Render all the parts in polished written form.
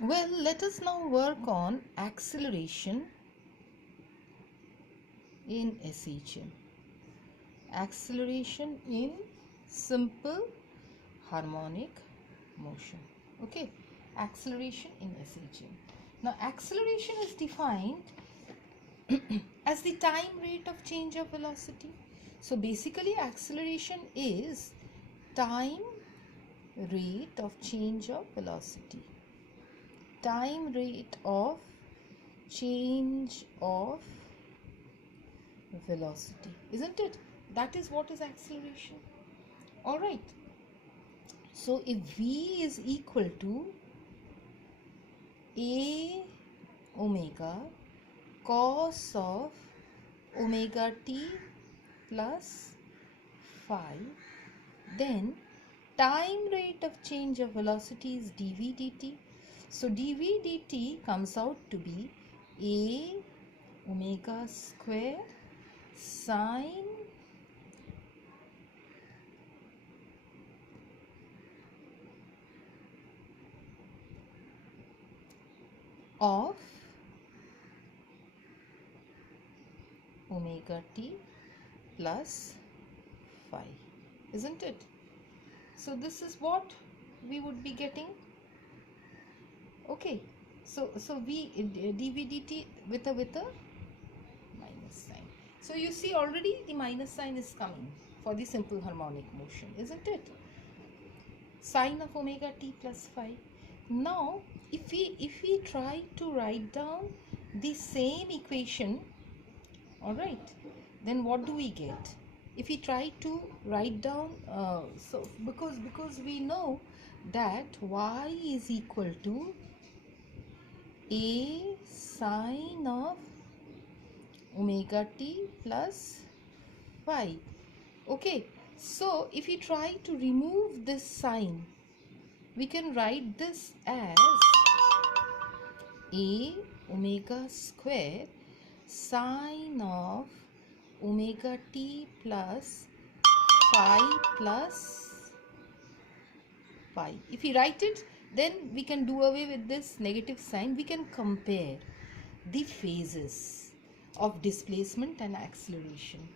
Well, let us now work on acceleration in SHM. Acceleration in simple harmonic motion. Okay, acceleration in SHM. Now, acceleration is defined as the time rate of change of velocity. So, basically, acceleration is time rate of change of velocity. Time rate of change of velocity, isn't it? That is what is acceleration. All right. So if v is equal to a omega cos of omega t plus phi, then time rate of change of velocity is dv dt. So dv dt comes out to be a omega square sine of omega t plus phi, isn't it? So this is what we would be getting. Okay, so v dv dt with a minus sign. So you see already the minus sign is coming for the simple harmonic motion, isn't it? Sine of omega t plus phi. Now if we try to write down the same equation, all right, then what do we get? If we try to write down so because we know that y is equal to a sine of omega t plus phi. Okay, so if we try to remove this sign, we can write this as a omega square sine of omega t plus phi plus pi. If we write it, then we can do away with this negative sign. We can compare the phases of displacement and acceleration.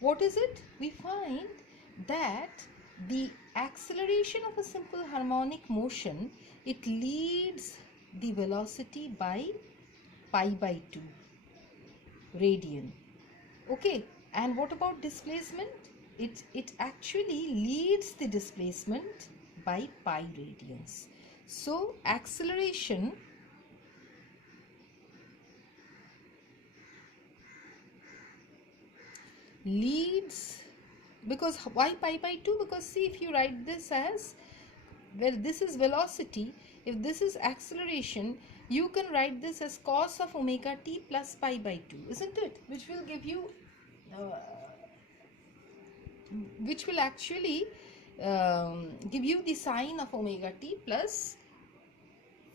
What is it? We find that the acceleration of a simple harmonic motion, it leads the velocity by pi by 2 radian. Okay, and what about displacement? It actually leads the displacement by pi radians. So acceleration leads, because why pi by 2? Because see, if you write this as, well, this is velocity, if this is acceleration, you can write this as cos of omega t plus pi by 2, isn't it? Which will give you which will actually give you the sine of omega t plus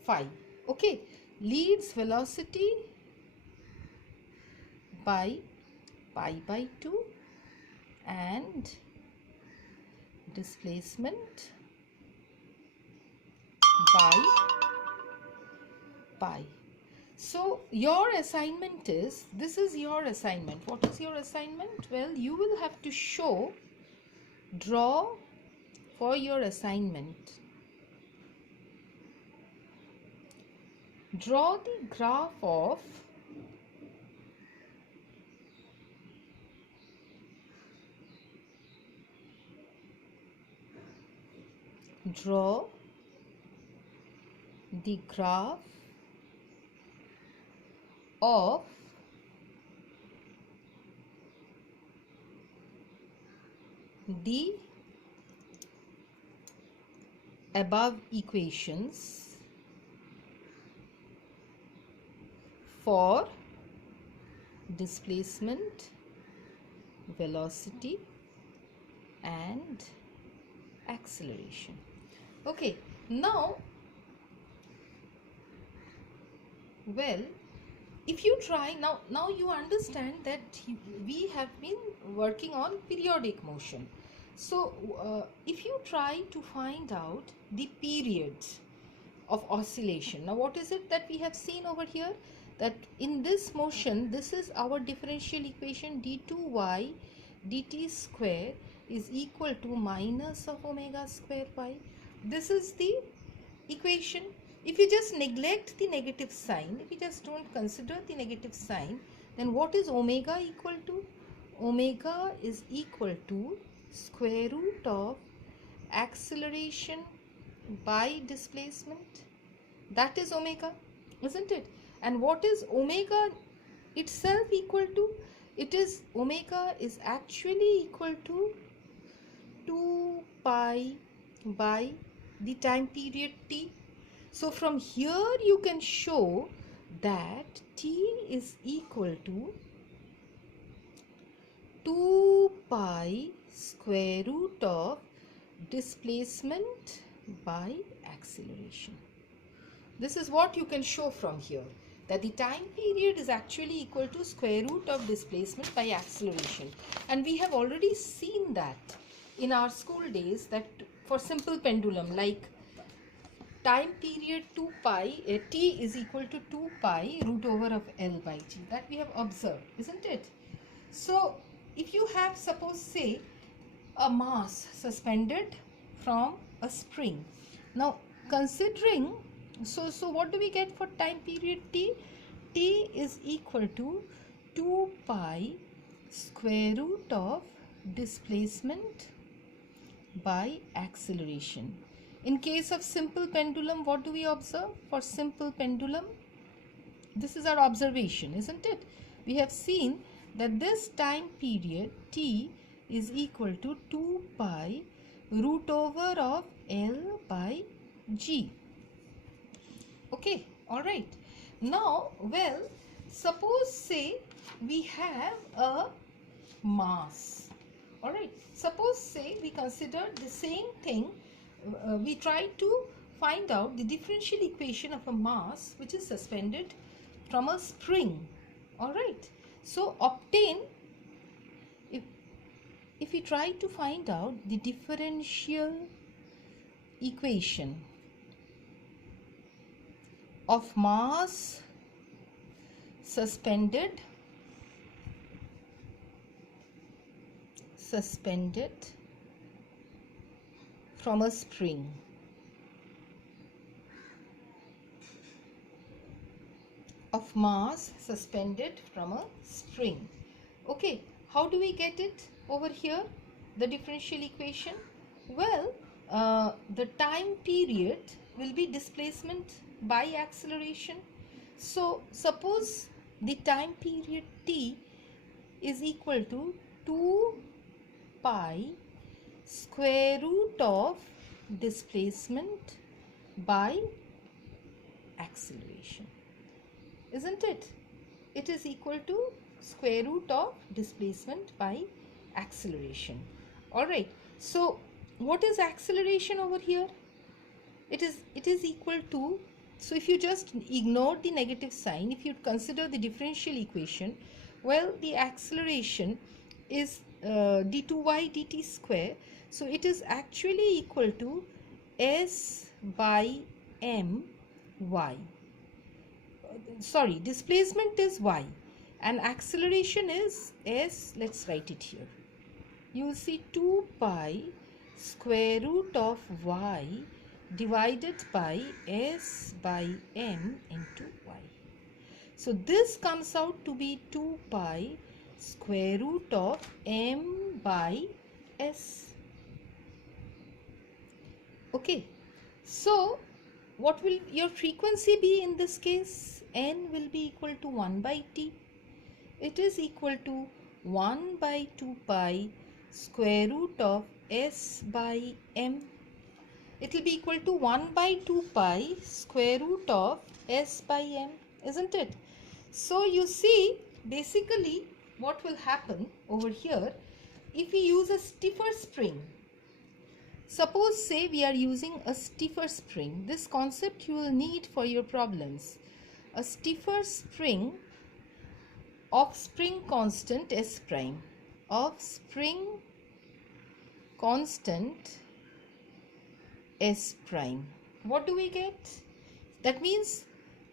phi. Okay, leads velocity by pi by 2 and displacement by pi. So your assignment is, this is your assignment. What is your assignment? Well, you will have to draw for your assignment. Draw the graph of of the above equations for displacement, velocity and acceleration. Okay, now, well, if you try, now you understand that we have been working on periodic motion. So if you try to find out the periods of oscillation. Now what is it that we have seen over here? That in this motion, this is our differential equation, d2y dt square is equal to minus of omega square y. This is the equation. If you just neglect the negative sign, if you just don't consider the negative sign, then what is omega equal to? Omega is equal to square root of acceleration by displacement. That is omega, isn't it? And what is omega itself equal to? It is, omega is actually equal to 2 pi by the time period t. So from here you can show that t is equal to 2 pi square root of displacement by acceleration. This is what you can show from here, that the time period is actually equal to square root of displacement by acceleration. And we have already seen that in our school days, that for simple pendulum, like time period 2 pi, t is equal to 2 pi root over of L by G. That we have observed, isn't it? So if you have, suppose say, a mass suspended from a spring. Now considering, so what do we get for time period t? T is equal to 2 pi square root of displacement by acceleration. In case of simple pendulum, what do we observe? For simple pendulum, this is our observation, isn't it? We have seen that this time period t is equal to 2 pi root over of L by G. Okay, all right. Now, well, suppose say we have a mass. All right. Suppose say we consider the same thing. We try to find out the differential equation of a mass which is suspended from a spring. All right. So obtain, if we try to find out the differential equation of mass suspended from a spring. Of mass suspended from a spring. Okay, how do we get it over here, the differential equation? Well, the time period will be displacement by acceleration. So suppose the time period t is equal to 2 pi square root of displacement by acceleration, isn't it? It is equal to square root of displacement by acceleration. All right. So what is acceleration over here? It is equal to, so if you just ignore the negative sign, if you consider the differential equation, well, the acceleration is d2y dt square. So it is actually equal to s by m y. Sorry, displacement is y and acceleration is s. Let's write it here. You will see 2 pi square root of y divided by s by m into y. So this comes out to be 2 pi square root of m by s. Okay, so what will your frequency be in this case? N will be equal to 1 by t. It is equal to 1 by 2 pi square root of s by m. It will be equal to 1 by 2 pi square root of s by m, isn't it? So you see, basically what will happen over here, if we use a stiffer spring, suppose say we are using a stiffer spring, this concept you will need for your problems. A stiffer spring of spring constant s prime, of spring constant s prime. What do we get? That means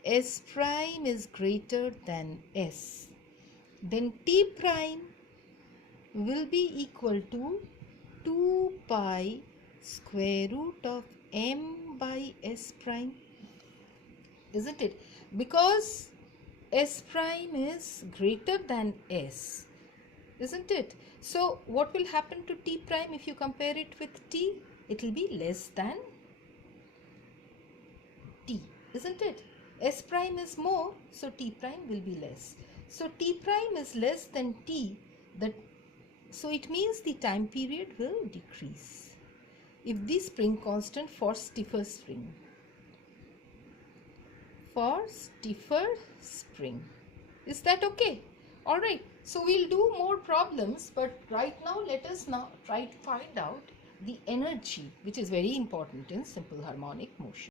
S prime is greater than S. Then T prime will be equal to 2 pi square root of m by S prime, isn't it? Because S prime is greater than S, isn't it? So what will happen to T prime if you compare it with T? It will be less than T, isn't it? S prime is more, so T prime will be less. So T prime is less than T, so it means the time period will decrease if the spring constant for stiffer spring. Is that okay? Alright, so we'll do more problems, but right now let us now try to find out the energy, which is very important in simple harmonic motion.